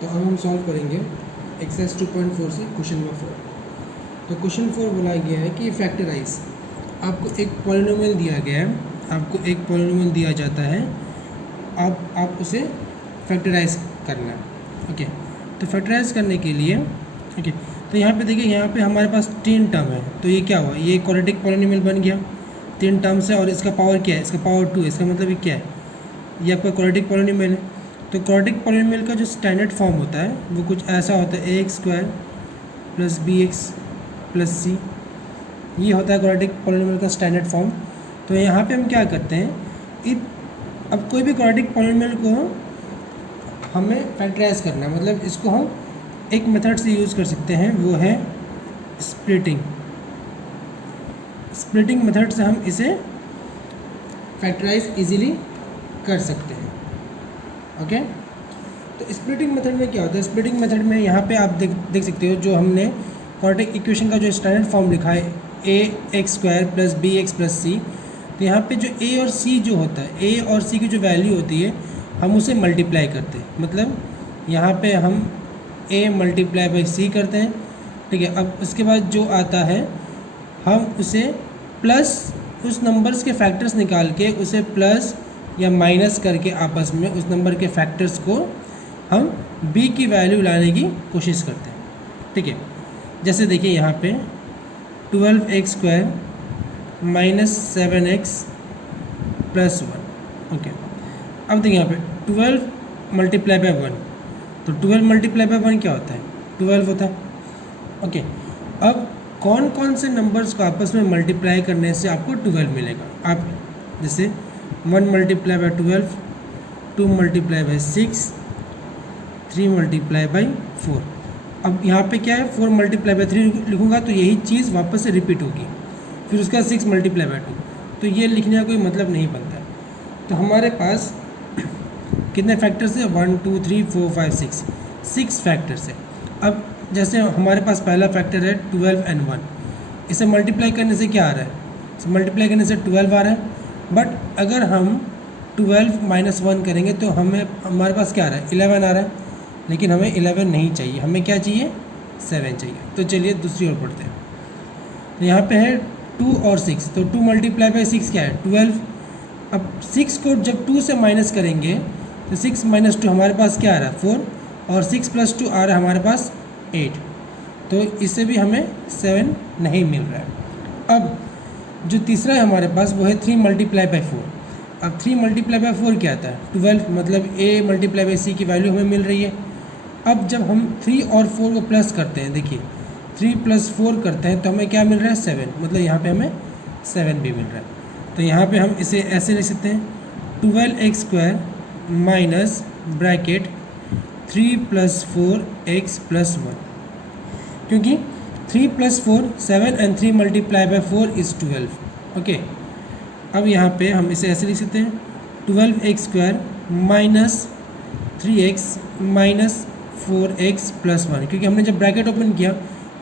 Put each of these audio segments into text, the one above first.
तो अब हम सॉल्व करेंगे एक्सरसाइज 2.4 से क्वेश्चन नंबर 4। तो क्वेश्चन 4 बोला गया है कि फैक्टराइज, आपको एक पॉलिनोमियल दिया गया है, आपको एक पॉलिनोमियल दिया जाता है, आप उसे फैक्टराइज करना है। ओके, तो फैक्टराइज करने के लिए ओके, तो यहाँ पे देखिए, यहाँ पे हमारे पास 3 टर्म है। तो ये क्या हुआ, ये क्वाड्रेटिक पॉलिनोमियल बन गया 3 टर्म से, और इसका पावर क्या है, इसका पावर 2 है। इसका मतलब ये क्या है, ये आपका क्वाड्रेटिक पॉलिनोमियल है। तो क्वाड्रेटिक पॉलिनोमियल का जो स्टैंडर्ड फॉर्म होता है वो कुछ ऐसा होता है, a² + bx + c, ये होता है क्वाड्रेटिक पॉलिनोमियल का स्टैंडर्ड फॉर्म। तो यहाँ पे हम क्या करते हैं, अब कोई भी क्वाड्रेटिक पॉलिनोमियल को हमें फैक्टराइज करना है, मतलब इसको हम एक मेथड से यूज़ कर सकते हैं, वो है स्प्लिटिंग। स्प्लिटिंग मेथड से हम इसे फैक्टराइज इजीली कर सकते हैं। ओके, तो स्प्लिटिंग मेथड में क्या होता है, स्प्लिटिंग मेथड में यहाँ पे आप देख सकते हो, जो हमने क्वाड्रेटिक इक्वेशन का जो स्टैंडर्ड फॉर्म लिखा है ax² + bx + c, तो यहाँ पे जो a और c जो होता है, a और c की जो वैल्यू होती है, हम उसे मल्टीप्लाई करते हैं। मतलब यहाँ पे हम a × c करते हैं, ठीक है। अब उसके बाद जो आता है, हम उसे प्लस उस नंबर्स के फैक्टर्स निकाल के उसे प्लस या माइनस करके आपस में उस नंबर के फैक्टर्स को हम b की वैल्यू लाने की कोशिश करते हैं, ठीक है। जैसे देखिए यहाँ पे 12x² - 7x + 1। ओके, अब देखिए यहाँ पे 12 × 1, तो 12 × 1 क्या होता है, 12 होता है। ओके, अब कौन कौन से नंबर्स को आपस में मल्टीप्लाई करने से आपको 12 मिलेगा। आप जैसे 1 × 12, 2 × 6, 3 × 4। अब यहाँ पे क्या है, 4 × 3 लिखूँगा तो यही चीज़ वापस से रिपीट होगी, फिर उसका 6 × 2, तो ये लिखने का कोई मतलब नहीं बनता है। तो हमारे पास कितने फैक्टर्स है, 1 2 3 4 5 6 फैक्टर्स है। अब जैसे हमारे पास पहला फैक्टर है 12 और 1, इसे मल्टीप्लाई करने से क्या आ रहा है, इसे मल्टीप्लाई करने से 12 आ रहा है। बट अगर हम 12 - 1 करेंगे तो हमारे पास क्या आ रहा है, 11 आ रहा है। लेकिन हमें 11 नहीं चाहिए, हमें क्या चाहिए, 7 चाहिए। तो चलिए दूसरी ओर पढ़ते हैं। तो यहाँ पे है 2 और 6, तो 2 × 6 क्या है, 12। अब 6 को जब 2 से माइनस करेंगे तो 6 - 2 हमारे पास क्या आ रहा है, 4, और 6 + 2 आ रहा है हमारे पास 8। तो इससे भी हमें 7 नहीं मिल रहा है। अब जो तीसरा है हमारे पास, वो है 3 × 4। अब 3 × 4 क्या आता है, 12, मतलब a × c की वैल्यू हमें मिल रही है। अब जब हम 3 और 4 को प्लस करते हैं, देखिए 3 + 4 करते हैं तो हमें क्या मिल रहा है, 7, मतलब यहाँ पे हमें 7 भी मिल रहा है। तो यहाँ पे हम इसे ऐसे लिख सकते हैं, 12x² - 3 + 4x + 1, क्योंकि 3 + 4 7 and 3 × 4 is 12। ओके, अब यहाँ पे हम इसे ऐसे लिख सकते हैं, 12x² - 3x - 4x + 1, क्योंकि हमने जब ब्रैकेट ओपन किया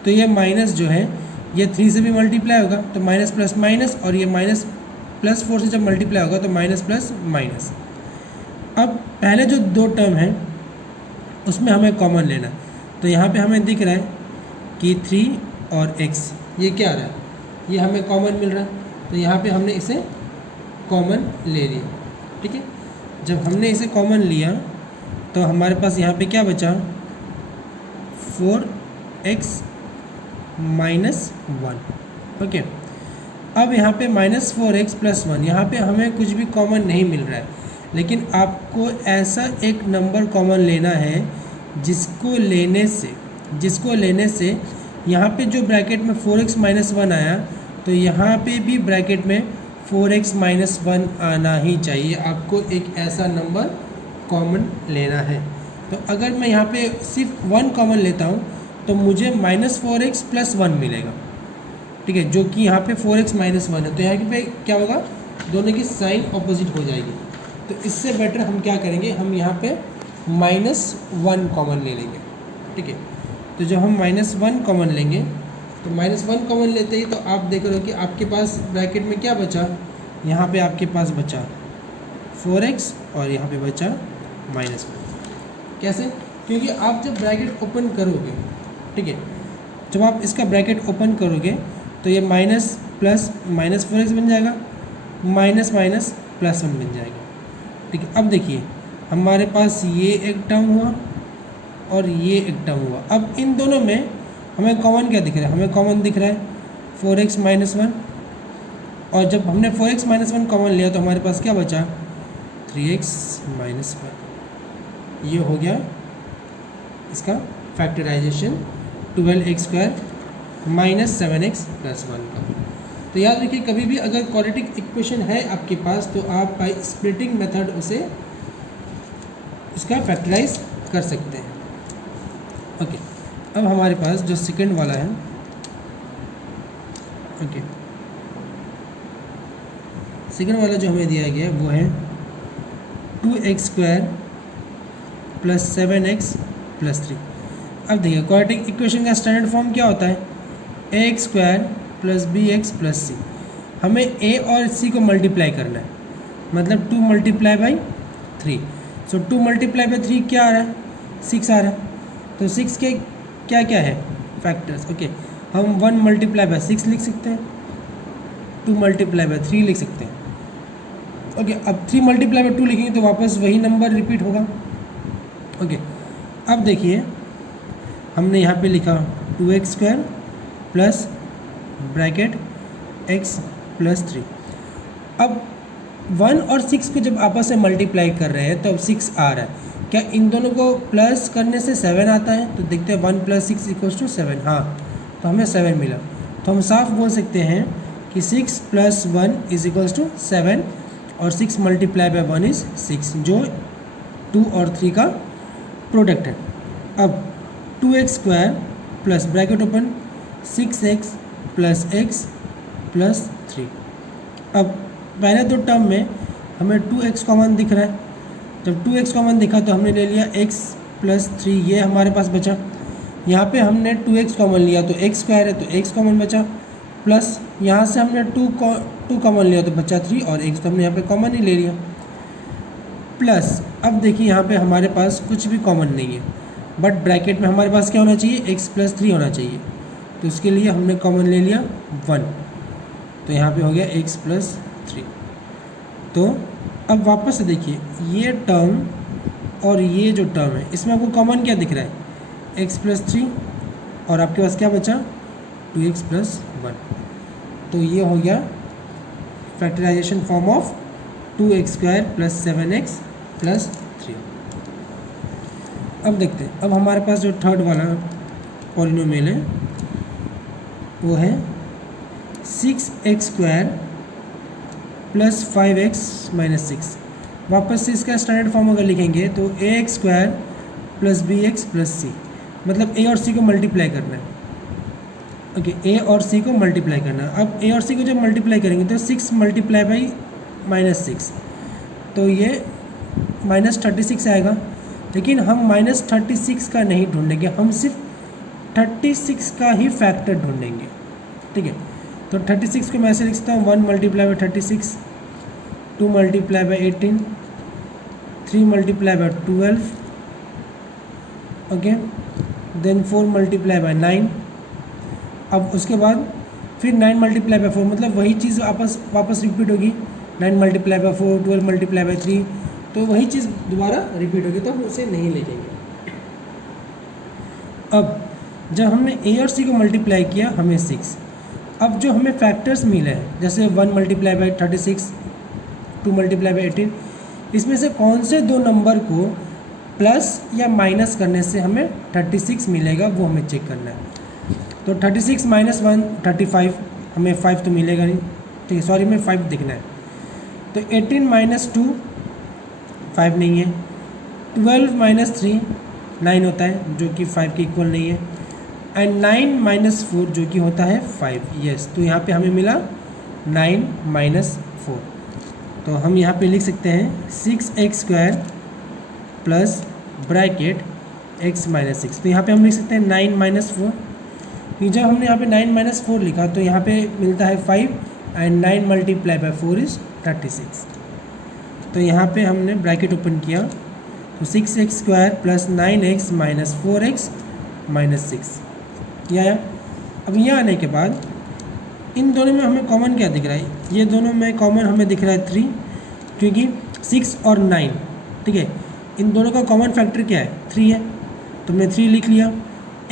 तो ये माइनस जो है ये 3 से भी मल्टीप्लाई होगा, तो माइनस प्लस माइनस, और ये माइनस प्लस 4 से जब मल्टीप्लाई होगा तो माइनस प्लस माइनस। अब पहले जो 2 टर्म हैं उसमें हमें कॉमन लेना, तो यहाँ पे हमें दिख रहा है कि 3 और x, ये क्या आ रहा है, ये हमें कॉमन मिल रहा है। तो यहाँ पे हमने इसे कॉमन ले लिया, ठीक है। जब हमने इसे कॉमन लिया तो हमारे पास यहाँ पे क्या बचा, 4x - 1। ओके, अब यहाँ पे -4x + 1, यहाँ पे हमें कुछ भी कॉमन नहीं मिल रहा है, लेकिन आपको ऐसा एक नंबर कॉमन लेना है जिसको लेने से यहाँ पे जो ब्रैकेट में 4x - 1 आया, तो यहाँ पे भी ब्रैकेट में 4x - 1 आना ही चाहिए। आपको एक ऐसा नंबर कॉमन लेना है। तो अगर मैं यहाँ पे सिर्फ 1 कॉमन लेता हूँ तो मुझे -4x + 1 मिलेगा, ठीक है, जो कि यहाँ पे 4x - 1 है। तो यहाँ पे क्या होगा, दोनों की साइन ऑपोजिट हो जाएगी। तो इससे बेटर हम क्या करेंगे, हम यहाँ पे -1 कॉमन ले लेंगे, ठीक है। तो जब हम -1 कॉमन लेंगे, तो -1 कॉमन लेते ही तो आप देख रहे हो कि आपके पास ब्रैकेट में क्या बचा, यहाँ पे आपके पास बचा 4x और यहाँ पे बचा -1। कैसे, क्योंकि आप जब ब्रैकेट ओपन करोगे, ठीक है, जब आप इसका ब्रैकेट ओपन करोगे तो ये माइनस प्लस माइनस 4x बन जाएगा, माइनस माइनस प्लस 1 बन जाएगा, ठीक है। अब देखिए हमारे पास ये एक टर्म हुआ और ये एक टर्म हुआ। अब इन दोनों में हमें कॉमन क्या दिख रहा है? हमें कॉमन दिख रहा है 4x माइनस 1, और जब हमने 4x माइनस 1 कॉमन लिया तो हमारे पास क्या बचा? 3x minus 1। ये हो गया इसका factorisation 12x square minus 7x plus 1 का। तो याद रखिए कभी भी अगर क्वाड्रेटिक इक्वेशन है आपके पास तो आप बाय स्प्लिटिंग मेथड उसे इसका फैक्टराइज कर सकते हैं। ओके, अब हमारे पास जो सेकंड वाला है, ओके, सेकंड वाला जो हमें दिया गया वो है 2x square plus 7x plus 3। अब देखिए क्वाड्रेटिक इक्वेशन का स्टैंडर्ड फॉर्म क्या होता है? ax square plus bx plus c। हमें a और c को मल्टीप्लाई करना है, मतलब 2 multiply by 3। So 2 multiply by 3 क्या आ रहा है? 6 आ रहा है। तो 6 के क्या क्या है फैक्टर्स? ओके, हम 1 मल्टीप्लाई बाई 6 लिख सकते हैं, 2 मल्टीप्लाई बाई 3 लिख सकते हैं। ओके, अब 3 मल्टीप्लाई बाई 2 लिखेंगे तो वापस वही नंबर रिपीट होगा। ओके, अब देखिए हमने यहाँ पे लिखा 2x square plus bracket x plus 3। अब 1 और 6 को जब आपस में मल्टीप्लाई कर रहे हैं तो अब 6 आ रहा है। क्या इन दोनों को प्लस करने से 7 आता है? तो देखते हैं 1 प्लस 6 इक्वल्स टू 7। हाँ, तो हमें 7 मिला। तो हम साफ बोल सकते हैं कि 6 प्लस 1 इज इक्वल्स टू 7 और 6 मल्टीप्लाई बाई 1 इज़ 6, जो 2 और 3 का प्रोडक्ट है। अब 2x square plus bracket open 6x plus x plus 3। अब पहले दो टर्म में हमें 2x कॉमन दिख रहा है। जब 2x कॉमन दिखा तो हमने ले लिया x प्लस 3, ये हमारे पास बचा। यहाँ पे हमने 2x कॉमन लिया तो x स्क्वायर है तो x कॉमन बचा, प्लस यहाँ से हमने 2 कॉमन लिया तो बचा 3 और x तो हमने यहाँ पे कॉमन ही ले लिया, प्लस अब देखिए यहाँ पे हमारे पास कुछ भी कॉमन नहीं है, बट ब्रैकेट में हमारे पास क्या होना चाहिए? x प्लस 3 होना चाहिए। तो उसके लिए हमने कॉमन ले लिया 1, तो यहाँ पे हो गया x प्लस 3। तो अब वापस से देखिए ये टर्म और ये जो टर्म है इसमें आपको कॉमन क्या दिख रहा है? x प्लस 3 और आपके पास क्या बचा? 2x plus 1। तो ये हो गया factorization form of 2x square plus 7x plus 3। अब देखते हैं, अब हमारे पास जो थर्ड वाला पॉलिनोमियल है वो है 6x square plus 5x minus 6। वापस से इसका स्टैंडर्ड फॉर्म अगर लिखेंगे तो ax square plus bx plus c, मतलब a और c को मल्टीप्लाई करना है। ओके, a और c को मल्टीप्लाई करना है। अब a और c को जब मल्टीप्लाई करेंगे तो 6 मल्टीप्लाई बाई माइनस 6, तो ये माइनस 36 आएगा। लेकिन हम माइनस 36 का नहीं ढूंढेंगे, हम सिर्फ 36 का ही फैक्टर ढूंढेंगे, ठीक है। तो 36 को मैं ऐसे लिख सकता हूँ 1 multiply by 36, 2 multiply by 18, 3 multiply by 12, okay, then 4 multiply by 9। अब उसके बाद फिर 9 मल्टीप्लाई बाई 4, मतलब वही चीज़ वापस रिपीट होगी। 9 मल्टीप्लाई बाई 4, 12 मल्टीप्लाई बाई 3, तो वही चीज़ दोबारा रिपीट होगी, तो हम उसे नहीं लिखेंगे। अब जब हमने a और c को मल्टीप्लाई किया हमें 6। अब जो हमें फैक्टर्स मिले हैं जैसे 1 मल्टीप्लाई बाई 36, 2 मल्टीप्लाई बाई 18, इसमें से कौन से दो नंबर को प्लस या माइनस करने से हमें 36 मिलेगा वो हमें चेक करना है। तो 36 माइनस 1 35, हमें 5 तो मिलेगा नहीं, ठीक है, सॉरी हमें 5 दिखना है। तो 18 माइनस 2 5 नहीं है, 12 माइनस 3 9 होता है जो कि 5 के इक्वल नहीं है, एंड 9 माइनस 4 जो कि होता है 5। यस, तो यहाँ पे हमें मिला 9 माइनस 4। तो हम यहाँ पे लिख सकते हैं 6x square plus bracket x minus 6। तो यहाँ पे हम लिख सकते हैं 9 माइनस 4, कि जब हमने यहाँ पे 9 माइनस 4 लिखा तो यहाँ पे मिलता है 5 एंड 9 मल्टीप्लाई बाई 4 इज़ 36। तो यहाँ पे हमने ब्रैकेट ओपन किया तो 6x² plus 9x minus 4x minus 6 ये आया। अब यहाँ आने के बाद इन दोनों में हमें कॉमन क्या दिख रहा है, ये दोनों में कॉमन हमें दिख रहा है 3, क्योंकि 6 और 9, ठीक है, इन दोनों का कॉमन फैक्टर क्या है 3 है, तो हमने 3 लिख लिया।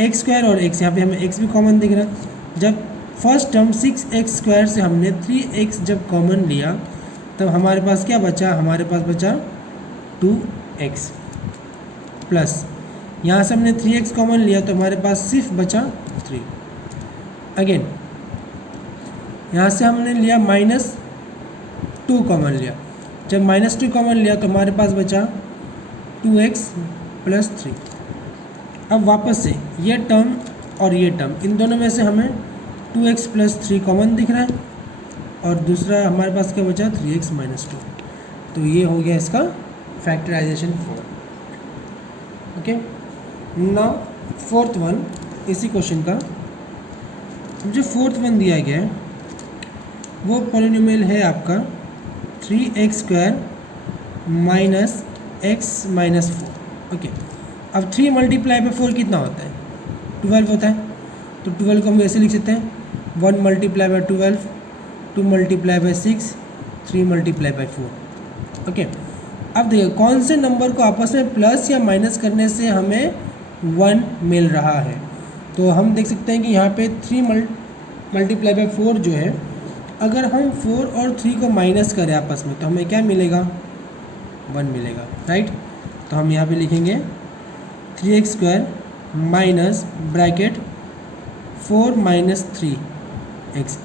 x² और x, यहाँ पे हमें x भी कॉमन दिख रहा है। जब फर्स्ट टर्म 6x² से हमने 3x जब कॉमन लिया तब हमारे पास क्या बचा, हमारे पास बचा 2x प्लस यहाँ से हमने 3x कॉमन लिया तो हमारे पास सिर्फ बचा 3। अगेन यहाँ से हमने लिया -2 कॉमन लिया, जब -2 कॉमन लिया तो हमारे पास बचा 2x प्लस 3। अब वापस से ये टर्म और ये टर्म, इन दोनों में से हमें 2x प्लस 3 कॉमन दिख रहा है और दूसरा हमारे पास क्या बचा 3x माइनस 2। तो ये हो गया इसका factorization 4। Okay, now fourth one, इसी क्वेश्चन का जो फोर्थ वन दिया गया है वो पॉलिनोमियल है आपका 3x² minus x minus 4। Okay, अब 3 मल्टीप्लाई बाई 4 कितना होता है 12 होता है, तो 12 को हम ऐसे लिख सकते हैं 1 multiply by 12, 2 multiply by 6, 3 multiply by 4। Okay, अब देखिए कौन से नंबर को आपस में प्लस या माइनस करने से हमें 1 मिल रहा है। तो हम देख सकते हैं कि यहाँ पे 3 मल्टीप्लाई बाई 4 जो है, अगर हम 4 और 3 को माइनस करें आपस में तो हमें क्या मिलेगा 1 मिलेगा, राइट। तो हम यहाँ पे लिखेंगे 3x² minus bracket 4 minus 3x।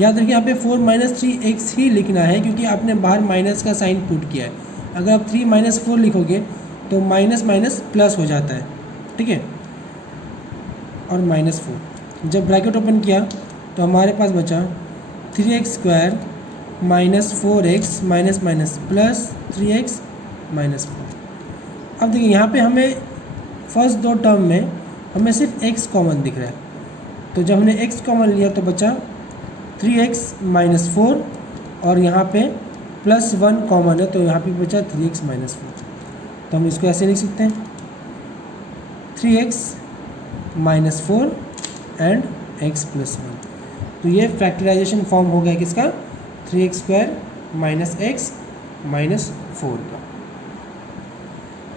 याद रखिए यहाँ पे 4 माइनस 3x ही लिखना है क्योंकि आपने बाहर माइनस का साइन पुट किया है। अगर आप 3 माइनस 4 लिखोगे तो माइनस माइनस प्लस हो जाता है, ठीक है, और -4। जब ब्रैकेट ओपन किया तो हमारे पास बचा 3x² minus 4x minus minus plus 3x minus 4। अब देखिए यहाँ पे हमें फर्स्ट दो टर्म में हमें सिर्फ x कॉमन दिख रहा है, तो जब हमने x कॉमन लिया तो बचा 3x माइनस 4 और यहाँ पे +1 कॉमन है तो यहाँ पे बचा 3x माइनस 4। तो हम इसको ऐसे लिख सकते हैं 3x minus 4 and x plus 1। तो ये फैक्टराइजेशन फॉर्म हो गया किसका 3x² माइनस x माइनस 4 का।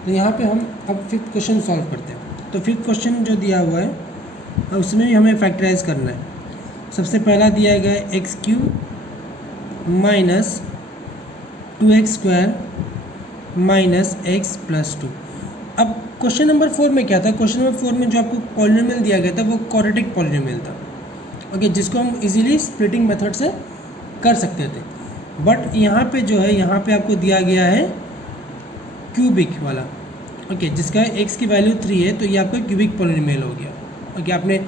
तो यहाँ पे हम अब फिफ्थ क्वेश्चन सॉल्व करते हैं। तो फिफ्थ क्वेश्चन जो दिया हुआ है अब उसमें भी हमें फैक्टराइज करना है। सबसे पहला दिया गया है x³ minus 2x² minus x plus 2। अब क्वेश्चन नंबर 4 में क्या था, क्वेश्चन नंबर 4 में जो आपको पॉलिनोमियल दिया गया था वो क्वाड्रेटिक पॉलिनोमियल था, ओके, जिसको हम इजीली स्प्लिटिंग मेथड से कर सकते थे। बट यहाँ पे जो है, यहाँ पे आपको दिया गया है क्यूबिक वाला, ओके, जिसका x की वैल्यू 3 है, तो ये आपका क्यूबिक पॉलिनोमियल हो गया। ओके, आपने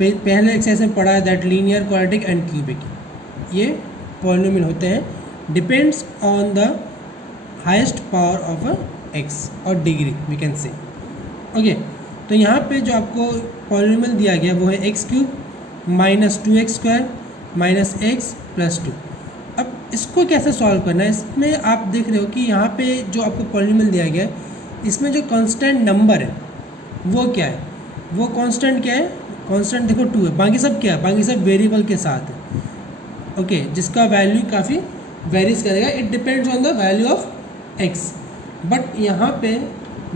पहले एक्सरसाइज में पढ़ा है that linear, quadratic and cubic ये पॉलिनोमियल होते हैं, depends on the highest power of a x और degree we can say. Okay, तो यहाँ पे जो आपको पॉलिनोमियल दिया गया वो है x³ minus 2x² minus x plus 2। अब इसको कैसे सॉल्व करना है, इसमें आप देख रहे हो कि यहाँ पे जो आपको पॉलिनोमियल दिया गया है इसमें जो कांस्टेंट नंबर है वो क्या है, वो कांस्टेंट क्या है, कांस्टेंट देखो 2 है, बाकी सब क्या है, बाकी सब वेरिएबल के साथ है, ओके, जिसका वैल्यू काफ़ी वेरीज करेगा, it depends on the value of x। But यहाँ पे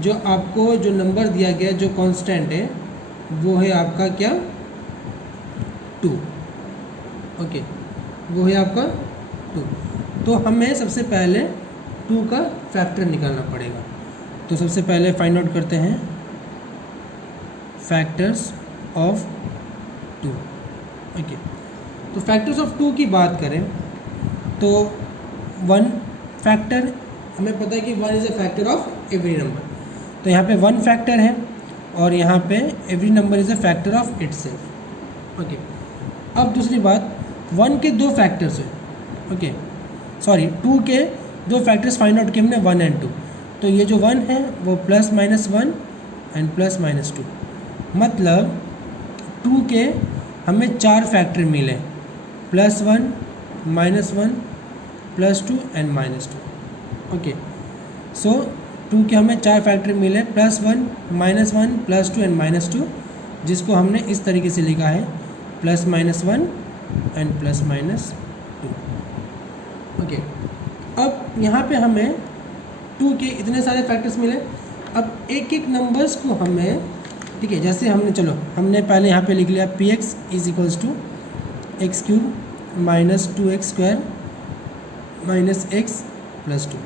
जो आपको जो नंबर दिया गया जो कांस्टेंट है वो है आपका क्या 2, ओके, वो है आपका 2। तो हमें सबसे पहले 2 का फैक्टर निकालना पड़ेगा। तो सबसे पहले फाइंड आउट करते हैं फैक्टर्स ऑफ 2। ओके, तो फैक्टर्स ऑफ 2 की बात करें तो 1 फैक्टर, हमें पता है कि 1 is a factor of every number, तो यहाँ पे 1 फैक्टर है और यहाँ पे every number is a factor of itself. Okay, अब दूसरी बात 1 के 2 फैक्टर्स हैं, ओके, सॉरी 2 के 2 फैक्टर्स फाइंड आउट किए हमने 1 एंड 2। तो ये जो 1 है वो +-1 एंड +-2, मतलब 2 के हमें 4 फैक्टर मिले, +1 -1 +2 एंड -2। ओके, सो 2 के हमें 4 फैक्टर मिले, +1 -1 +2 एंड -2, जिसको हमने इस तरीके से लिखा है +-1 एंड +-2। ओके, अब यहाँ पे हमें 2 के इतने सारे फैक्टर्स मिले। अब एक एक नंबर्स को हमें, ठीक है, जैसे हमने पहले यहाँ पे लिख लिया px is equals to x³ - 2x² - x + 2।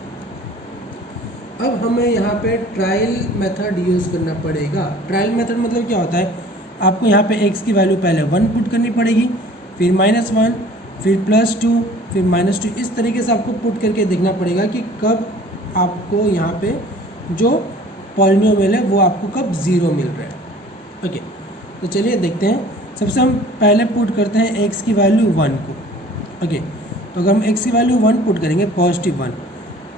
अब हमें यहाँ पे ट्रायल मेथड यूज़ करना पड़ेगा। ट्रायल मेथड मतलब क्या होता है, आपको यहाँ पे x की वैल्यू पहले 1 पुट करनी पड़ेगी, फिर -1, फिर +2, फिर -2, इस तरीके से आपको पुट करके देखना पड़ेगा कि कब आपको यहाँ पे जो पॉलिनोमियल है वो आपको कब 0 मिल रहा है। ओके, तो चलिए देखते हैं। सबसे हम पहले पुट करते हैं x की वैल्यू 1 को। ओके, तो अगर हम x की वैल्यू 1 पुट करेंगे, +1,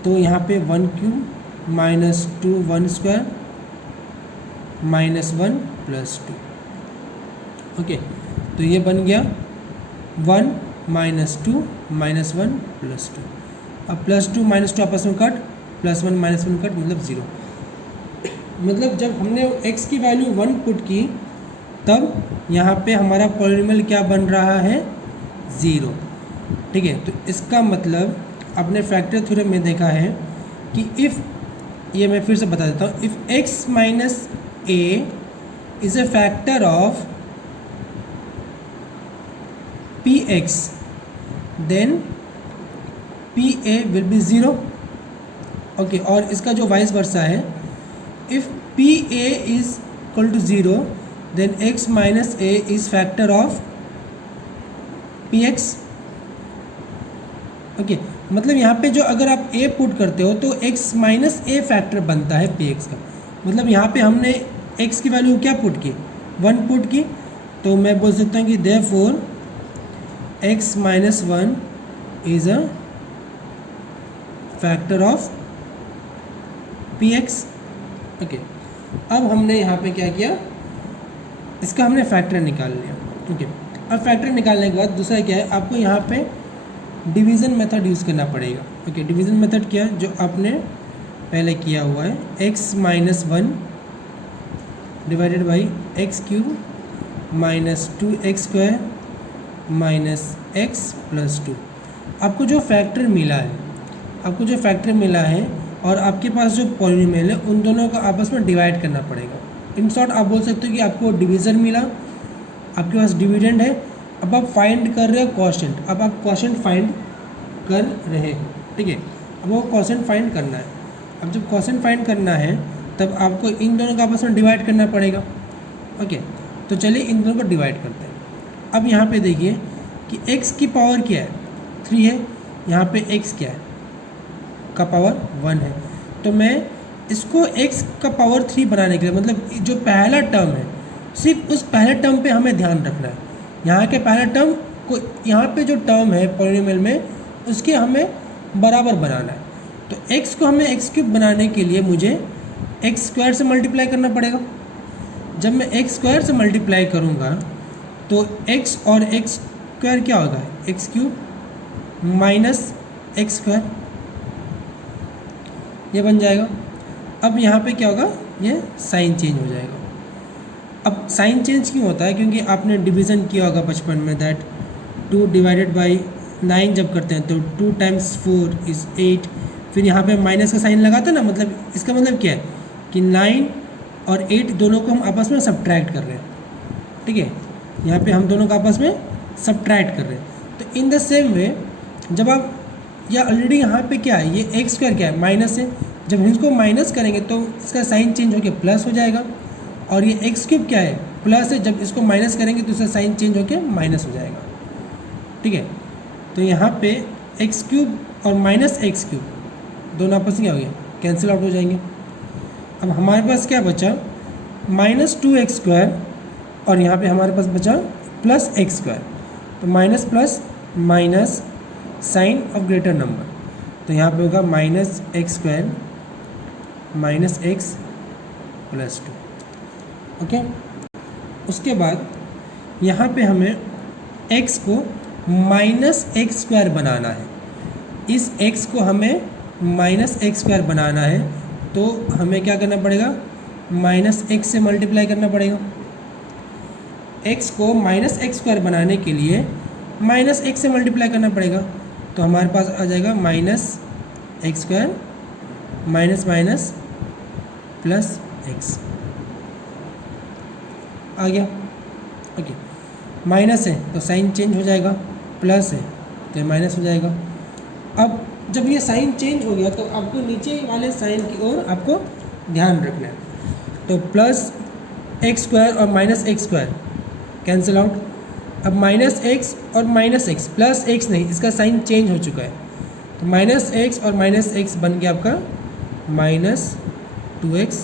तो यहाँ पे 1³ - 2 1² -1 +2। ओके, तो ये बन गया 1 - 2 -1 +2। अब +2 -2 आपस में कट, +1 -1 कट, मतलब 0। मतलब जब हमने x की वैल्यू 1 पुट की तब यहाँ पे हमारा पॉलिनोमियल क्या बन रहा है, 0। ठीक है, तो इसका मतलब आपने फैक्टर थ्योरम में देखा है कि इफ़, ये मैं फिर से बता देता हूँ, if x - a is a factor of px then pa will be 0। Okay, और इसका जो वाइस वर्सा है, if pa is equal to 0 then x - a is factor of px। Okay, मतलब यहाँ पे जो अगर आप a पुट करते हो तो x - a फैक्टर बनता है px का। मतलब यहाँ पे हमने x की वैल्यू क्या पुट की, 1 पुट की, तो मैं बोल सकता हूँ कि therefore x - 1 is a factor of px। Okay, अब हमने यहाँ पे क्या किया, इसका हमने फैक्टर निकाल लिया। ओके, अब फैक्टर निकालने के बाद दूसरा क्या है, आपको यहाँ पे डिवीज़न मेथड यूज़ करना पड़ेगा। ओके, डिवीज़न मेथड क्या है, जो आपने पहले किया हुआ है, x - 1 divided by x³ - 2x² - x + 2। आपको जो फैक्टर मिला है और आपके पास जो पॉलिनोमियल है, उन दोनों को आपस में डिवाइड करना पड़ेगा। इन शॉर्ट आप बोल सकते हो कि आपको डिवीज़न मिला, आपके पास डिविडेंड है, अब आप फाइंड कर रहे हो क्वोशिएंट। अब आप क्वोशिएंट फाइंड कर रहे हो, ठीक है, अब वो क्वोशिएंट फाइंड करना है। अब जब क्वोशिएंट फाइंड करना है तब आपको इन दोनों को आपस में डिवाइड करना पड़ेगा। ओके, तो चलिए इन दोनों को डिवाइड करते हैं। अब यहाँ पे देखिए कि x की पावर क्या है, 3 है, यहाँ पे x क्या है, का पावर 1 है। तो मैं इसको x का पावर 3 बनाने के लिए, मतलब जो पहला टर्म है, सिर्फ उस पहले टर्म पे हमें ध्यान रखना है। यहाँ के पहले टर्म को, यहाँ पे जो टर्म है पॉलिनोमियल में, उसके हमें बराबर बनाना है। तो x को हमें x³ बनाने के लिए मुझे x² से मल्टीप्लाई करना पड़ेगा। जब मैं x² से मल्टीप्लाई करूँगा तो x और x² क्या होगा, x³ - x², ये बन जाएगा। अब यहाँ पे क्या होगा, ये साइन चेंज हो जाएगा। अब साइन चेंज क्यों होता है, क्योंकि आपने डिवीज़न किया होगा बचपन में, दैट 2 डिवाइडेड बाई 9 जब करते हैं तो 2 × 4 इज़ 8, फिर यहाँ पे माइनस का साइन लगाते हैं ना, मतलब इसका मतलब क्या है कि 9 और 8 दोनों को हम आपस में सब्ट्रैक्ट कर रहे हैं। ठीक है, यहाँ पे हम दोनों को आपस में सब्ट्रैक्ट कर रहे हैं। तो इन द सेम वे जब आप, या ऑलरेडी यहाँ पे क्या है, ये x² क्या है, माइनस है, जब इसको माइनस करेंगे तो इसका साइन चेंज होकर प्लस हो जाएगा, और ये x³ क्या है, प्लस है, जब इसको माइनस करेंगे तो इसका साइन चेंज होकर माइनस हो जाएगा। ठीक है, तो यहाँ पे x³ और -x³ दोनों आपस में क्या हो गया, कैंसिल आउट हो जाएंगे। अब हमारे पास क्या बचा, -2x² और यहाँ पे हमारे पास बचा +x²। तो minus plus minus sign of greater number, तो यहाँ पे होगा -x² - x + 2। ओके, उसके बाद यहाँ पे हमें x को -x² बनाना है। इस x को हमें -x² बनाना है तो हमें क्या करना पड़ेगा, माइनस एक्स से मल्टीप्लाई करना पड़ेगा। एक्स को माइनस एक्स स्क्वायर बनाने के लिए माइनस एक्स से मल्टीप्लाई करना पड़ेगा। तो हमारे पास आ जाएगा minus x square minus minus plus x आ गया। ओके, माइनस है तो साइन चेंज हो जाएगा, प्लस है तो माइनस हो जाएगा। अब जब ये साइन चेंज हो गया तो आपको नीचे वाले साइन की ओर आपको ध्यान रखना है। तो प्लस एक्स स्क्वायर और minus x square cancel out. अब माइनस एक्स और माइनस एक्स, प्लस एक्स नहीं, इसका साइन चेंज हो चुका है। तो माइनस एक्स और माइनस एक्स बन गया आपका minus 2x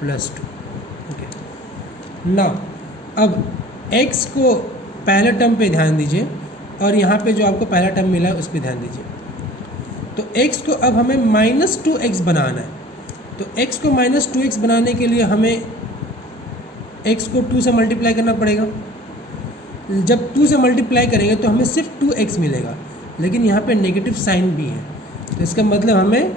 plus 2। Okay, now अब x को पहले टर्म पे ध्यान दीजिए और यहाँ पे जो आपको पहला टर्म मिला है उस पर ध्यान दीजिए। तो x को अब हमें माइनस 2x बनाना है। तो x को माइनस 2x बनाने के लिए हमें x को 2 से मल्टीप्लाई करना पड़ेगा। जब 2 से मल्टीप्लाई करेंगे तो हमें सिर्फ 2x मिलेगा, लेकिन यहाँ पे नेगेटिव साइन भी है, तो इसका मतलब हमें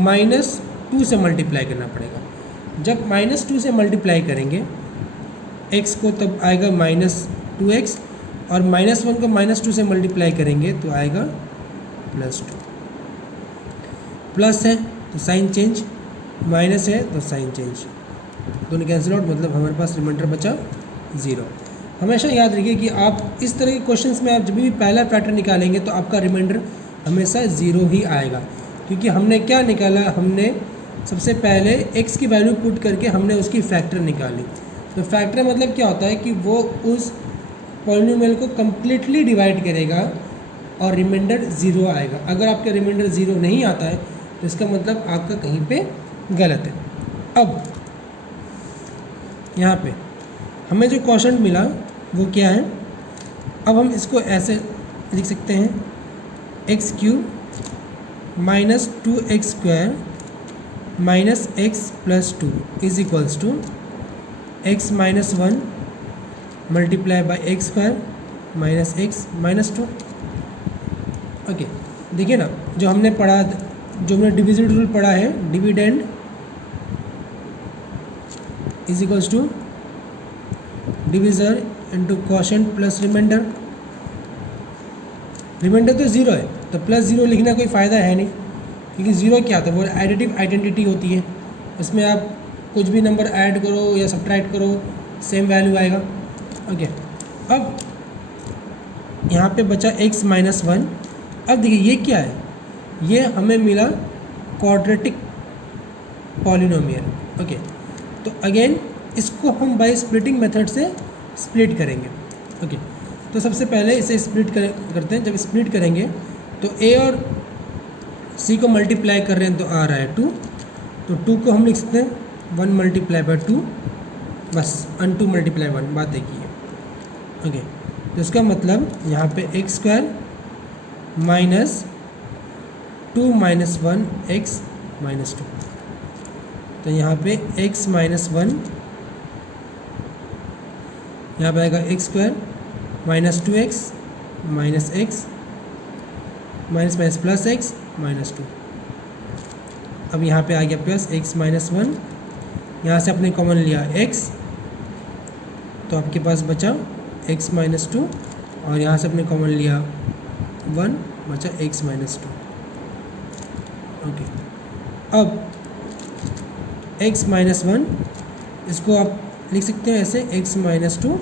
माइनस 2 से मल्टीप्लाई करना पड़ेगा। जब माइनस 2 से मल्टीप्लाई करेंगे x को तब आएगा माइनस 2x, और माइनस 1 को माइनस 2 से मल्टीप्लाई करेंगे तो आएगा प्लस 2। प्लस है तो साइन चेंज, माइनस है तो साइन चेंज, दोनों कैंसिल आउट, मतलब हमारे पास रिमाइंडर बचा 0। हमेशा याद रखिए कि आप इस तरह के क्वेश्चंस में आप जब भी पहला पैटर्न निकालेंगे तो आपका रिमाइंडर हमेशा 0 ही आएगा, क्योंकि हमने क्या निकाला, हमने सबसे पहले x की वैल्यू पुट करके हमने उसकी फैक्टर निकाली। तो फैक्टर मतलब क्या होता है कि वो उस पॉलिनोमियल को कम्प्लीटली डिवाइड करेगा और रिमाइंडर 0 आएगा। अगर आपका रिमाइंडर 0 नहीं आता है तो इसका मतलब आपका कहीं पे गलत है। अब यहाँ पे हमें जो क्वोशंट मिला वो क्या है, अब हम इसको ऐसे लिख सकते हैं, x cube minus 2x square minus x plus 2 is equals to x minus 1 multiply by x square minus x minus 2। Okay, देखिए ना, जो हमने पढ़ा, जो हमने डिविजन रूल पढ़ा है, dividend is equals to divisor into quotient plus remainder. Remainder तो 0 है तो प्लस 0 लिखना कोई फ़ायदा है नहीं, क्योंकि 0 क्या होता है, वो एडिटिव आइडेंटिटी होती है। इसमें आप कुछ भी नंबर ऐड करो या सब्ट्रैक्ट करो सेम वैल्यू आएगा। ओके, अब यहाँ पे बचा x माइनस 1। अब देखिए ये क्या है, ये हमें मिला क्वाड्रेटिक पॉलिनोमियल। ओके, तो अगेन इसको हम बाय स्प्लिटिंग मेथड से स्प्लिट करेंगे। ओके, तो सबसे पहले इसे स्प्लिट करते हैं। जब स्प्लिट करेंगे तो a और c को मल्टीप्लाई कर रहे हैं तो आ रहा है 2, तो 2 को हम लिख सकते हैं 1 मल्टीप्लाई बाई 2, बस अन 2 मल्टीप्लाई 1, बात एक ही है। ओके, तो इसका मतलब यहाँ पे x square minus 2 minus 1 x minus 2, तो यहाँ पे x माइनस 1, यहाँ पे आएगा x square minus 2x minus x minus minus plus x minus 2। अब यहाँ पे आ गया प्लस x माइनस 1, यहाँ से आपने कॉमन लिया x, तो आपके पास बचा x माइनस 2, और यहाँ से आपने कॉमन लिया 1, बचा x माइनस 2। ओके, अब x माइनस 1 इसको आप लिख सकते हैं ऐसे x minus 2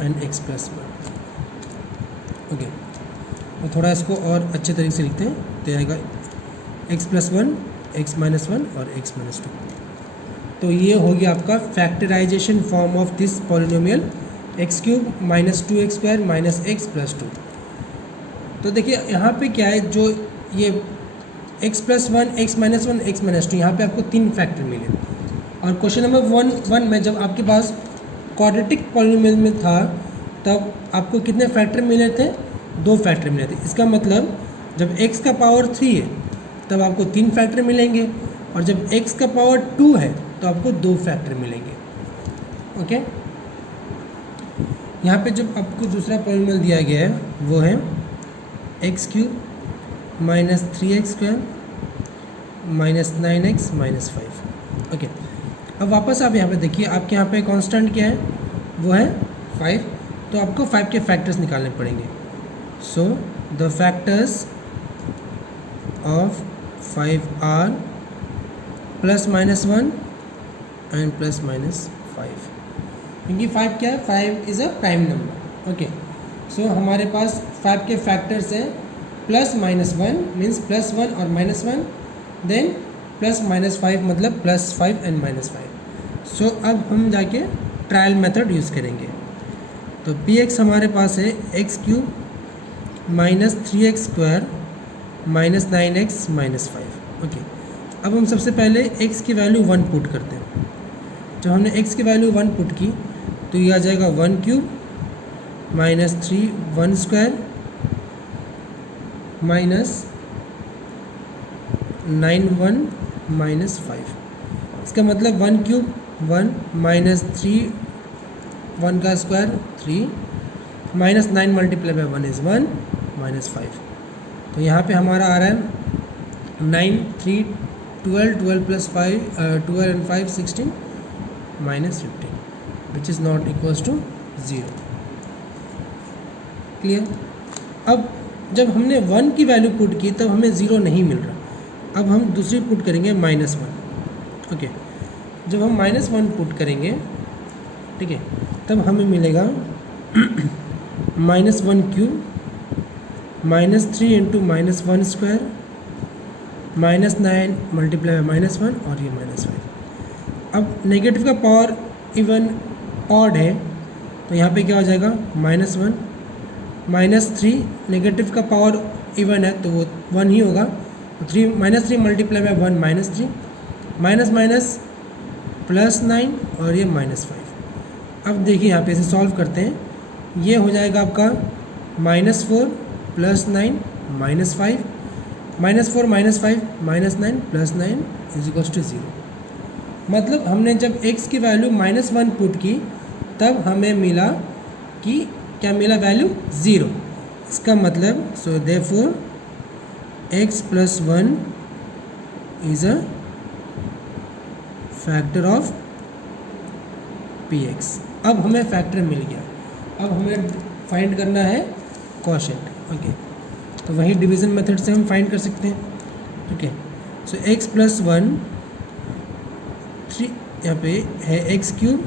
and x plus 1। Okay, तो थोड़ा इसको और अच्छे तरीके से लिखते हैं, तो आएगा x प्लस 1 x माइनस 1 और x माइनस 2। तो ये हो गया आपका factorization form of this polynomial x cube minus 2x square minus x plus 2। तो देखिए यहाँ पे क्या है, जो ये x plus 1 x minus 1 x minus 2, यहाँ पे आपको 3 फैक्टर मिले। और क्वेश्चन नंबर 1 में जब आपके पास क्वाड्रेटिक पॉलिनोमियल में था तब आपको कितने फैक्टर मिले थे, 2 फैक्टर मिले थे। इसका मतलब जब x का पावर 3 है तब आपको 3 फैक्टर मिलेंगे, और जब x का पावर 2 है तो आपको 2 फैक्टर मिलेंगे। ओके, यहाँ पे जब आपको दूसरा पॉलिनोमियल दिया गया है वो है x cube minus 3x square -9x -5। Okay, अब वापस आप यहाँ पे देखिए, आपके यहाँ पे कांस्टेंट क्या है, वो है 5। तो आपको 5 के फैक्टर्स निकालने पड़ेंगे। So the factors of 5 are +-1 and +-5, क्योंकि 5 क्या है, 5 is a prime number. Okay, so हमारे पास 5 के फैक्टर्स हैं +-1 मीन्स +1 और -1, देन +-5 मतलब +5 एंड -5। सो अब हम जाके ट्रायल मेथड यूज़ करेंगे। तो px हमारे पास है x³ -3x² -9x -5। ओके, अब हम सबसे पहले x की वैल्यू 1 पुट करते हैं। जब हमने x की वैल्यू 1 पुट की तो ये आ जाएगा 1³ -3 1² -9 1 -5। इसका मतलब 1³ 1 -3 1 का स्क्वायर 3 -9 मल्टीप्लाई बाय 1 इज़ 1 -5। तो यहाँ पे हमारा आ रहा है 9 3 12 12 + 5 12 and 5 16 -15 which is not equals to 0। Clear. अब जब हमने 1 की वैल्यू पुट की तब हमें 0 नहीं मिल रहा। अब हम दूसरी पुट करेंगे -1। ओके, जब हम -1 पुट करेंगे, ठीक है, तब हमें मिलेगा -1³ -3 × -1² -9 मल्टीप्लाई बाय -1 और ये -5। अब नेगेटिव का पावर इवन ऑड है तो यहाँ पे क्या हो जाएगा, -1 -3 नेगेटिव का पावर इवन है तो वो 1 ही होगा। तो -3 मल्टीप्लाई बाय 1 -3 माइनस माइनस +9 और ये -5। अब देखिए यहाँ पे इसे सॉल्व करते हैं, ये हो जाएगा आपका -4 +9 -5 -4 -5 -9 +9 = 0। मतलब हमने जब x की वैल्यू -1 पुट की तब हमें मिला कि क्या मिला, वैल्यू 0। इसका मतलब so therefore x + 1 is a factor of px। अब हमें फैक्टर मिल गया, अब हमें फाइंड करना है क्वोशिएंट। ओके, तो वही डिवीज़न मेथड से हम फाइंड कर सकते हैं। ठीक है, सो x + 1 3 यहाँ पे है x³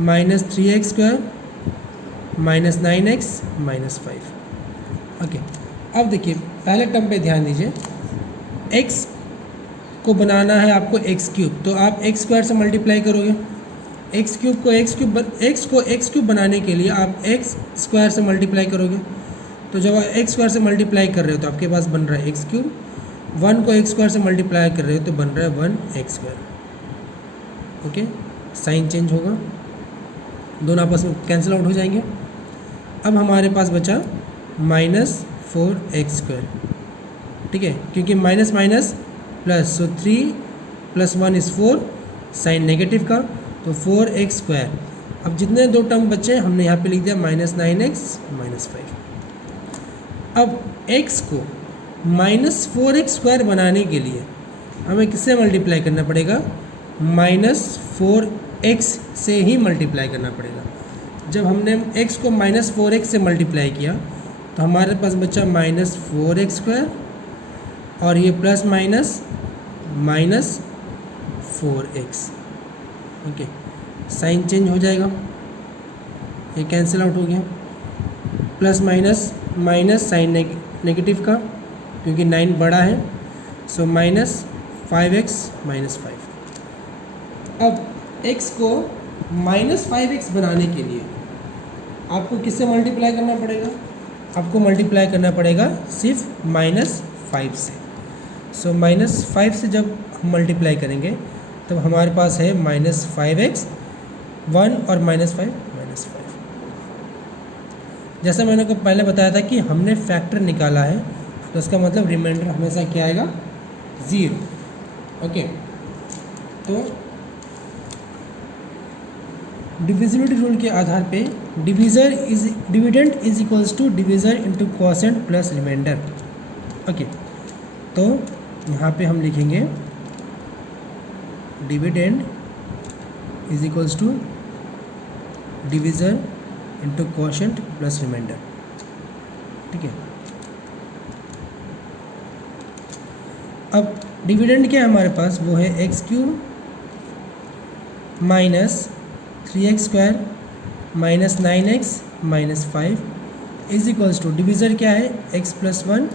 -3x² -9x -5। ओके, अब देखिए पहले टर्म पे ध्यान दीजिए, x को बनाना है आपको x³ तो आप x² से मल्टीप्लाई करोगे। x³ को x³ बनाने के लिए आप x² से मल्टीप्लाई करोगे। तो जब आप x² से मल्टीप्लाई कर रहे हो तो आपके पास बन रहा है x³। 1 को x² से मल्टीप्लाई कर रहे हो तो बन रहा है 1x²। ओके, साइन चेंज होगा, दोनों आपस में कैंसिल आउट हो जाएंगे। अब हमारे पास बचा -4x²। ठीक है, क्योंकि minus minus plus, so 3 + 1 is 4, sign negative का तो 4x²। अब जितने दो टर्म बचे हमने यहाँ पे लिख दिया -9x -5। अब x को -4x² बनाने के लिए हमें किससे मल्टीप्लाई करना पड़ेगा, -4x से ही मल्टीप्लाई करना पड़ेगा। जब हमने x को -4x से मल्टीप्लाई किया तो हमारे पास बचा -4x² और ये plus minus -4x। Okay, sign change हो जाएगा, ये कैंसिल आउट हो गया। प्लस माइनस साइन नेगेटिव का क्योंकि 9 बड़ा है, सो -5x -5। अब x को -5x बनाने के लिए आपको किससे मल्टीप्लाई करना पड़ेगा, आपको मल्टीप्लाई करना पड़ेगा सिर्फ -5 से। सो -5 से जब हम मल्टीप्लाई करेंगे तब हमारे पास है -5x 1 और -5 -5। जैसा मैंने को पहले बताया था कि हमने फैक्टर निकाला है तो उसका मतलब रिमाइंडर हमेशा क्या आएगा, 0। ओके, तो डिविजिबिलिटी रूल के आधार पे dividend is equals to divisor into quotient plus remainder. Okay, तो यहाँ पे हम लिखेंगे dividend is equals to divisor into quotient plus remainder. ठीक है, अब डिविडेंड क्या है हमारे पास, वो है x cube minus 3x square minus 9x minus 5 is equals to divisor क्या है x प्लस 1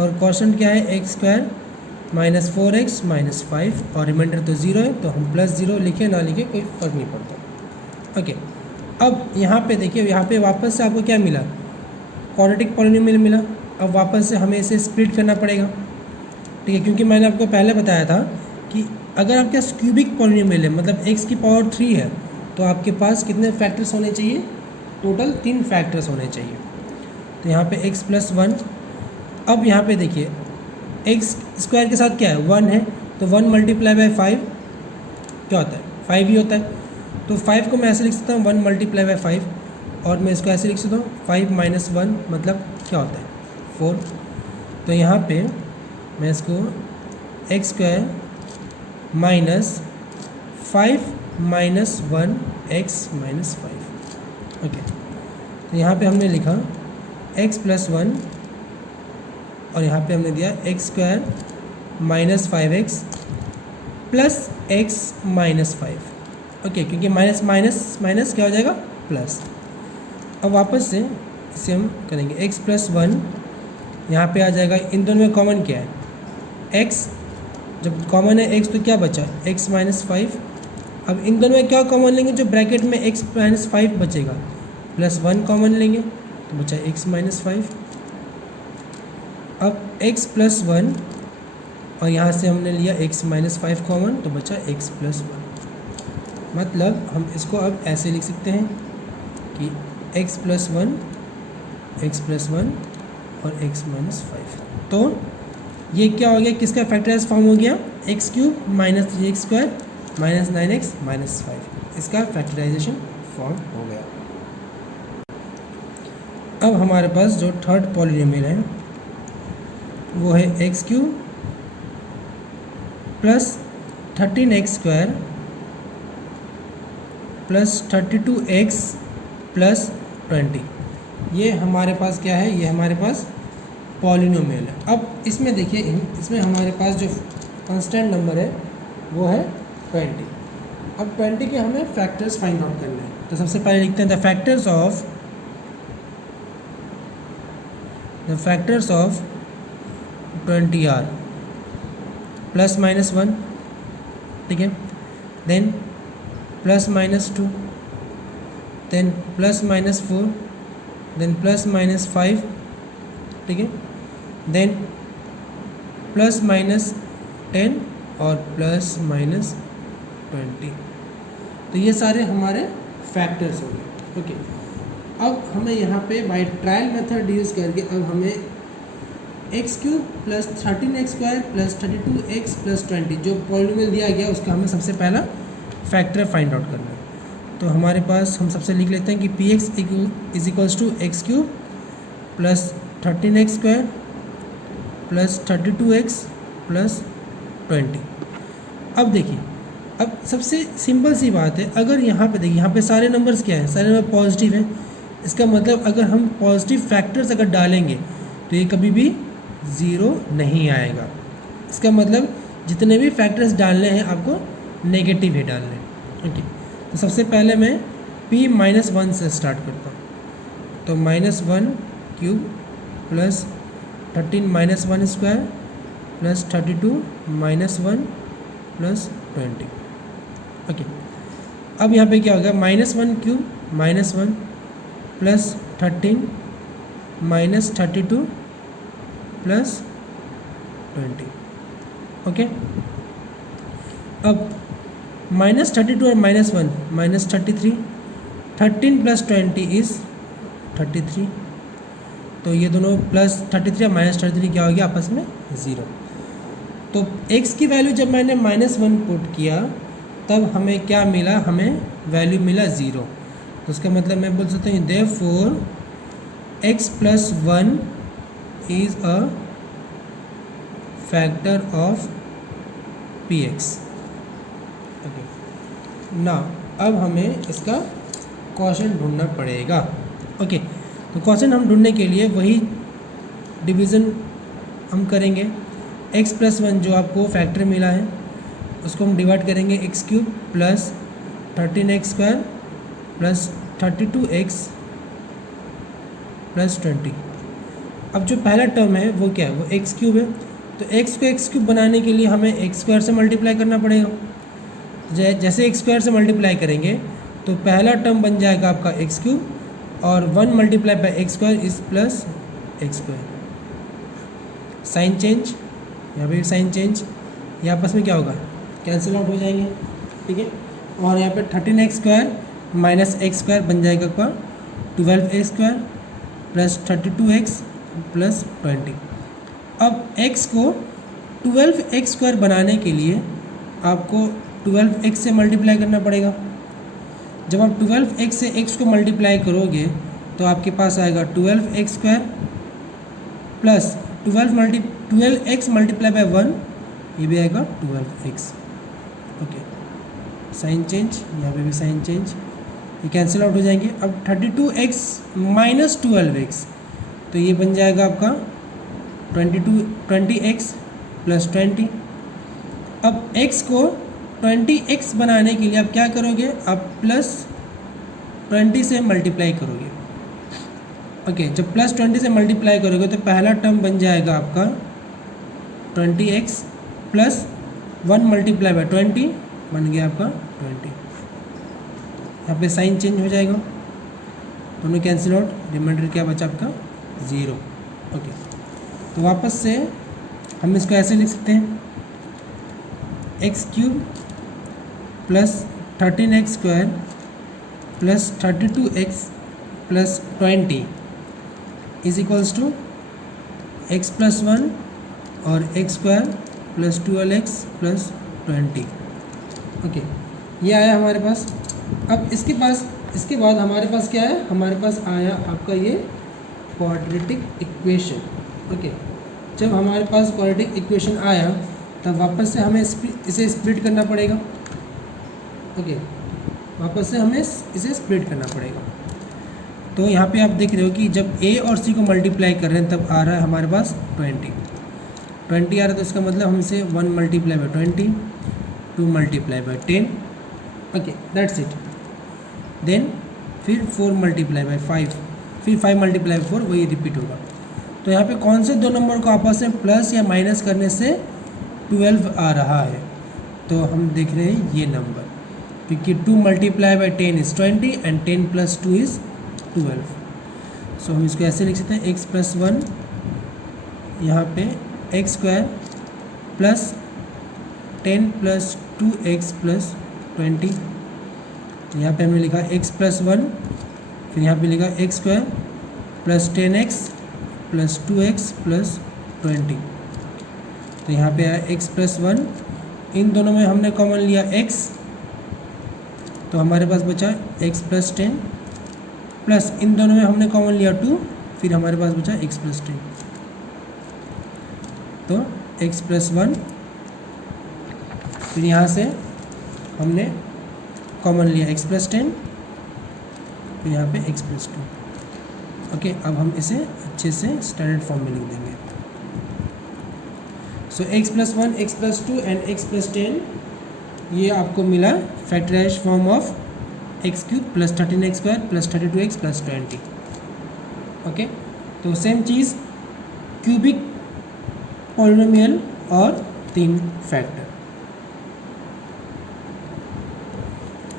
और क्वोशंट क्या है x square minus 4x minus 5 और रिमाइंडर तो ज़ीरो है, तो हम प्लस ज़ीरो लिखे ना लिखे कोई फ़र्क नहीं पड़ता। ओके, अब यहाँ पे देखिए, यहाँ पे वापस से आपको क्या मिला, क्वाड्रेटिक पॉलिनोमियल मिला। अब वापस से हमें इसे स्प्लिट करना पड़ेगा। ठीक है, क्योंकि मैंने आपको पहले बताया था कि अगर आपके पास क्यूबिक पॉलिनोमियल है, मतलब x की पावर 3 है, तो आपके पास कितने फैक्टर्स होने चाहिए, टोटल 3 फैक्टर्स होने चाहिए। तो यहाँ पे x प्लस 1, अब यहाँ पे देखिए x स्क्वायर के साथ क्या है 1 है, तो 1 मल्टीप्लाई बाई 5 क्या होता है 5 ही होता है। तो 5 को मैं ऐसे लिख सकता हूँ 1 मल्टीप्लाई बाई 5, और मैं इसको ऐसे लिख सकता हूँ 5 माइनस 1 मतलब क्या होता है 4। तो यहाँ पे मैं इसको x square minus 5 minus 1 x minus 5। Okay, तो यहाँ पे हमने लिखा x प्लस 1 और यहाँ पे हमने दिया x square minus 5x plus x minus 5। Okay, क्योंकि माइनस माइनस माइनस क्या हो जाएगा प्लस। अब वापस से इसे हम करेंगे x प्लस 1, यहाँ पे आ जाएगा, इन दोनों में कॉमन क्या है x, जब कॉमन है x तो क्या बचा x माइनस 5। अब इन दोनों में क्या कॉमन लेंगे, जो ब्रैकेट में x माइनस 5 बचेगा प्लस 1 कॉमन लेंगे तो बचा x माइनस 5। अब x प्लस 1 और यहाँ से हमने लिया x माइनस 5 कॉमन तो बचा x प्लस 1। मतलब हम इसको अब ऐसे लिख सकते हैं कि x प्लस 1 और x माइनस 5। तो ये क्या हो गया, किसका फैक्टराइज फॉर्म हो गया, x cube minus 3x square minus 9x minus 5, इसका फैक्टराइजेशन फॉर्म हो गया। अब हमारे पास जो थर्ड पॉलिनोमियल है वो है x cube plus 13x square plus 32x plus 20। ये हमारे पास क्या है, ये हमारे पास पॉलिनोमियल है। अब इसमें देखिए, इसमें हमारे पास जो कांस्टेंट नंबर है वो है 20। अब 20 के हमें फैक्टर्स फाइंड आउट करने हैं। तो सबसे पहले लिखते हैं the factors of 20 are plus minus 1, ठीक है, then plus minus 2, then plus minus 4, then plus minus 5, ठीक है, देन प्लस माइनस 10 और प्लस माइनस 20। तो ये सारे हमारे फैक्टर्स हो गए। ओके, अब हमें यहाँ पे बाय ट्रायल मेथड यूज़ करके अब हमें x cube plus 13x square plus 32x plus 20 जो पॉलिनोमियल दिया गया उसका हमें सबसे पहला फैक्टर फाइंड आउट करना है। तो हमारे पास हम सबसे लिख लेते हैं कि P x is equals to x cube plus 13x square plus 32x plus 20। अब देखिए, अब सबसे सिंपल सी बात है, अगर यहाँ पे देखिए, यहाँ पे सारे नंबर्स क्या हैं, सारे नंबर पॉजिटिव हैं। इसका मतलब अगर हम पॉजिटिव फैक्टर्स अगर डालेंगे तो ये कभी भी ज़ीरो नहीं आएगा। इसका मतलब जितने भी फैक्टर्स डालने हैं आपको नेगेटिव ही डालने हैं। ओके, तो सबसे पहले मैं p माइनस 1 से स्टार्ट करता हूँ। तो minus 1 cube plus 13 minus 1 square plus 32 minus 1 plus 20। Okay, अब यहाँ पे क्या होगा, minus 1 cube minus 1 plus 13 minus 32 plus 20। Okay, अब माइनस 32 और माइनस 1 माइनस 33, 13 प्लस 20 इज़ 33। तो ये दोनों प्लस 33 और माइनस 33 क्या हो गया आपस में ज़ीरो। तो x की वैल्यू जब मैंने माइनस 1 पुट किया तब हमें क्या मिला, हमें वैल्यू मिला ज़ीरो। तो उसका मतलब मैं बोल सकता हूँ therefore x plus 1 is a factor of P x. Okay, ना अब हमें इसका क्वोशेंट ढूंढना पड़ेगा। ओके, तो क्वोशेंट हम ढूंढने के लिए वही डिवीज़न हम करेंगे। x + 1 जो आपको फैक्टर मिला है उसको हम डिवाइड करेंगे x³ plus 13x² plus 32x plus 20। अब जो पहला टर्म है वो क्या है, वो x³ है, तो x को x³ बनाने के लिए हमें x² से मल्टीप्लाई करना पड़ेगा। जैसे x² से मल्टीप्लाई करेंगे तो पहला टर्म बन जाएगा आपका x³ और 1 multiply by x² is plus x²। Sign change, यहाँ पे साइन चेंज, ये आपस में क्या होगा, कैंसिल आउट हो जाएंगे। ठीक है, और यहाँ पे 13x² माइनस x² बन जाएगा आपका 12x² प्लस 32x प्लस 20। अब x को 12x² बनाने के लिए आपको 12x से मल्टीप्लाई करना पड़ेगा। जब आप 12x से x को मल्टीप्लाई करोगे तो आपके पास आएगा 12x² plus 12x multiply by 1, ये भी आएगा 12x। ओके, साइन चेंज, यहाँ पे भी साइन चेंज, ये कैंसिल आउट हो जाएंगे। अब 32x माइनस 12x, तो ये बन जाएगा आपका 20x प्लस 20। अब x को 20x बनाने के लिए आप क्या करोगे, आप प्लस 20 से मल्टीप्लाई करोगे। ओके, जब प्लस 20 से मल्टीप्लाई करोगे तो पहला टर्म बन जाएगा आपका 20x प्लस 1 मल्टीप्लाई बाय 20 बन गया आपका 20। यहाँ पे साइन चेंज हो जाएगा, दोनों कैंसिल आउट, रिमाइंडर क्या बचा आपका 0। ओके, तो वापस से हम इसको ऐसे लिख सकते हैं x³ plus 13x² plus 32x plus 20 is equals to x + 1 और x² plus 12x plus 20। Okay, ये आया हमारे पास। अब इसके बाद हमारे पास क्या है, हमारे पास आया आपका ये क्वाड्रेटिक इक्वेशन। ओके, जब हमारे पास क्वाड्रेटिक इक्वेशन आया तब वापस से हमें इसे स्प्लिट करना पड़ेगा। ओके, वापस से हमें इसे स्प्लिट करना पड़ेगा। तो यहाँ पे आप देख रहे हो कि जब a और c को मल्टीप्लाई कर रहे हैं तब आ रहा है हमारे पास 20 आ रहा है, तो इसका मतलब हम इसे 1 multiply by 20, 2 multiply by 10। Okay, that's it. Then फिर 4 मल्टीप्लाई बाई 5, फिर 5 मल्टीप्लाई बाई 4, वही रिपीट होगा। तो यहाँ पे कौन से दो नंबर को आपस में प्लस या माइनस करने से 12 आ रहा है, तो हम देख रहे हैं ये नंबर, क्योंकि 2 multiply by 10 is 20 and 10 plus 2 is 12। सो हम इसको ऐसे लिख सकते हैं x + 1, यहाँ पे x² plus 10 plus 2x plus 20। यहाँ पे हमने लिखा x + 1, फिर यहाँ पे लिखा x² plus 10x plus 2x plus 20। तो यहाँ पे आया x + 1, इन दोनों में हमने कॉमन लिया x, तो हमारे पास बचा x + 10 प्लस इन दोनों में हमने कॉमन लिया 2, फिर हमारे पास बचा x + 10। तो x + 1, फिर यहाँ से हमने कॉमन लिया x + 10, फिर यहाँ पे x + 2। ओके, अब हम इसे अच्छे से स्टैंडर्ड फॉर्म में लिख देंगे। सो x + 1, x + 2 एंड x + 10, ये आपको मिला factorised form of x³ plus 13x² plus 32x plus 20। Okay, तो सेम चीज़ क्यूबिक पॉलिनोमियल और 3 फैक्टर।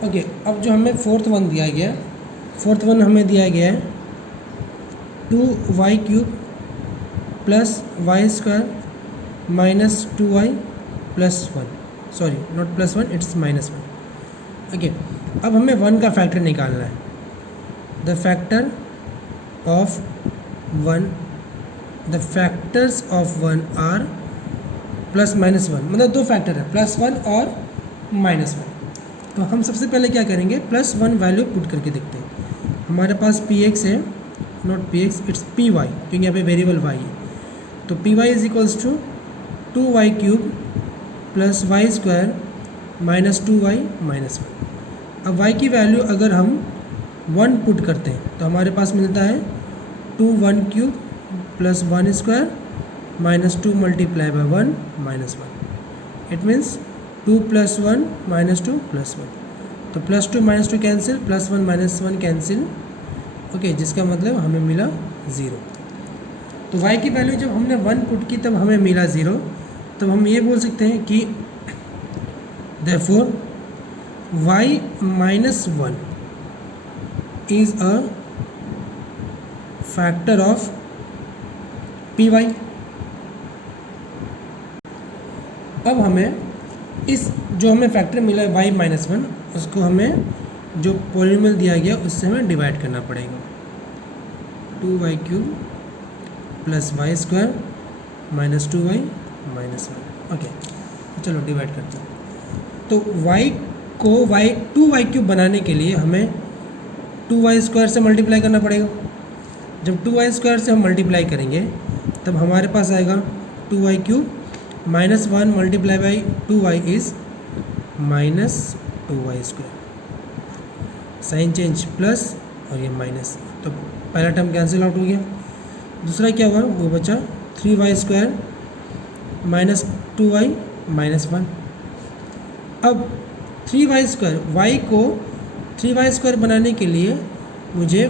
ओके, अब जो हमें फोर्थ वन दिया गया हमें दिया गया है 2y³ plus y² minus 2y plus 1, sorry not plus 1, it's -1। Okay, अब हमें 1 का फैक्टर निकालना है। The factors of 1 are plus -1, मतलब 2 फैक्टर है, +1 और -1। तो हम सबसे पहले क्या करेंगे, +1 वैल्यू पुट करके देखते हैं। हमारे पास px है, नॉट px, इट्स py, क्योंकि यहाँ पे वेरिएबल y है। तो py is equals to 2y³ plus y² minus 2y minus 1। अब y की वैल्यू अगर हम 1 पुट करते हैं तो हमारे पास मिलता है 2 1³ plus 1² minus 2 multiply by 1 minus 1। It means 2 plus 1 minus 2 plus 1। तो plus 2 minus 2 cancel, plus 1 minus 1 cancel. Okay, जिसका मतलब हमें मिला 0। तो y की वैल्यू जब हमने 1 पुट की तब हमें मिला 0। तब हम ये बोल सकते हैं कि therefore y minus 1 is a factor of P Y. अब हमें इस जो हमें फैक्टर मिला है y माइनस 1, उसको हमें जो पॉलिनोमियल दिया गया उससे हमें डिवाइड करना पड़ेगा। 2y³ plus y² minus 2y minus 1। Okay, चलो डिवाइड करते हैं। तो y को 2y³ बनाने के लिए हमें 2y² से मल्टीप्लाई करना पड़ेगा। जब 2y² से हम मल्टीप्लाई करेंगे तब हमारे पास आएगा 2y³ minus 1 multiply by 2y is minus 2y²। Sign change plus और ये माइनस, तो पहला टर्म कैंसिल आउट हो गया। दूसरा क्या हुआ, वो बचा 3y² माइनस 2y माइनस 1। अब 3y² y को 3y² बनाने के लिए मुझे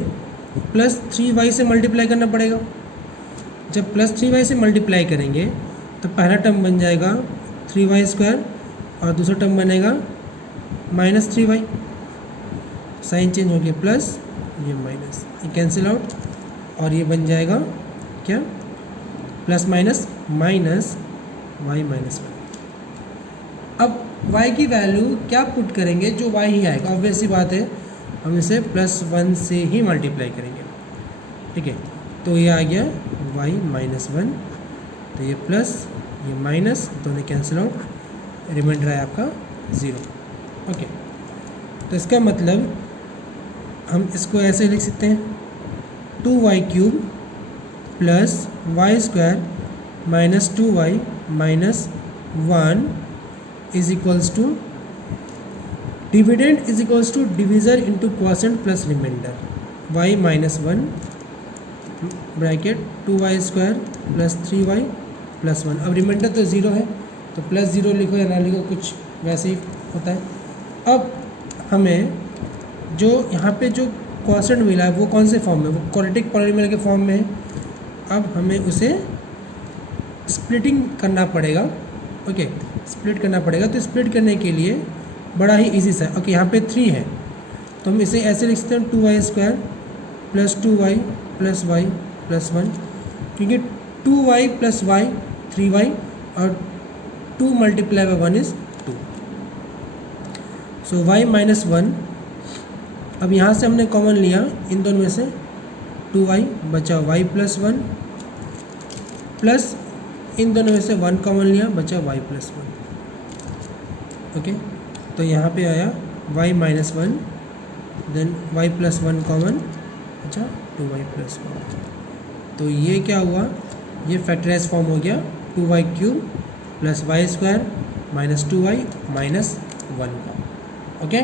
प्लस 3y से मल्टीप्लाई करना पड़ेगा। जब प्लस 3y से मल्टीप्लाई करेंगे तो पहला टर्म बन जाएगा 3y² और दूसरा टर्म बनेगा माइनस 3y। साइन चेंज हो गया प्लस, ये माइनस, ये कैंसिल आउट और ये बन जाएगा क्या, plus minus minus y minus 1। अब y की वैल्यू क्या पुट करेंगे, जो y ही आएगा। ऑब्वियस सी बात है, हम इसे प्लस 1 से ही मल्टीप्लाई करेंगे। ठीक है, तो ये आ गया y माइनस 1, तो ये प्लस ये माइनस दोनों कैंसिल आउट, रिमाइंडर है आपका 0। ओके, तो इसका मतलब हम इसको ऐसे लिख सकते हैं 2y³ plus y² minus 2y minus 1 is equals to dividend is equals to divisor into quotient plus remainder y minus 1 bracket 2y² plus 3y plus 1। अब रिमाइंडर तो 0 है तो प्लस 0 लिखो या ना लिखो, कुछ वैसे ही होता है। अब हमें जो यहाँ पे जो क्वॉशेंट मिला है वो कौन से फॉर्म में, वो क्वाड्रेटिक पॉलिनोमियल के फॉर्म में है। अब हमें उसे स्प्लिटिंग करना पड़ेगा। ओके, स्प्लिट करना पड़ेगा। तो स्प्लिट करने के लिए बड़ा ही इजी सा, ओके, यहाँ पे 3 है तो हम इसे ऐसे लिख सकते हैं 2y² plus 2y plus y plus 1, क्योंकि 2y प्लस y 3y और 2 multiply by 1 is 2। So y minus 1, अब यहाँ से हमने कॉमन लिया इन दोनों में से 2y बचा y प्लस 1 प्लस इन दोनों में से 1 कॉमन लिया बचा y प्लस 1। ओके, तो यहाँ पे आया y minus 1, then y plus 1 common, अच्छा 2y प्लस 1। तो ये क्या हुआ, ये फैक्टराइज फॉर्म हो गया 2y³ plus y² minus 2y minus 1 का। ओके।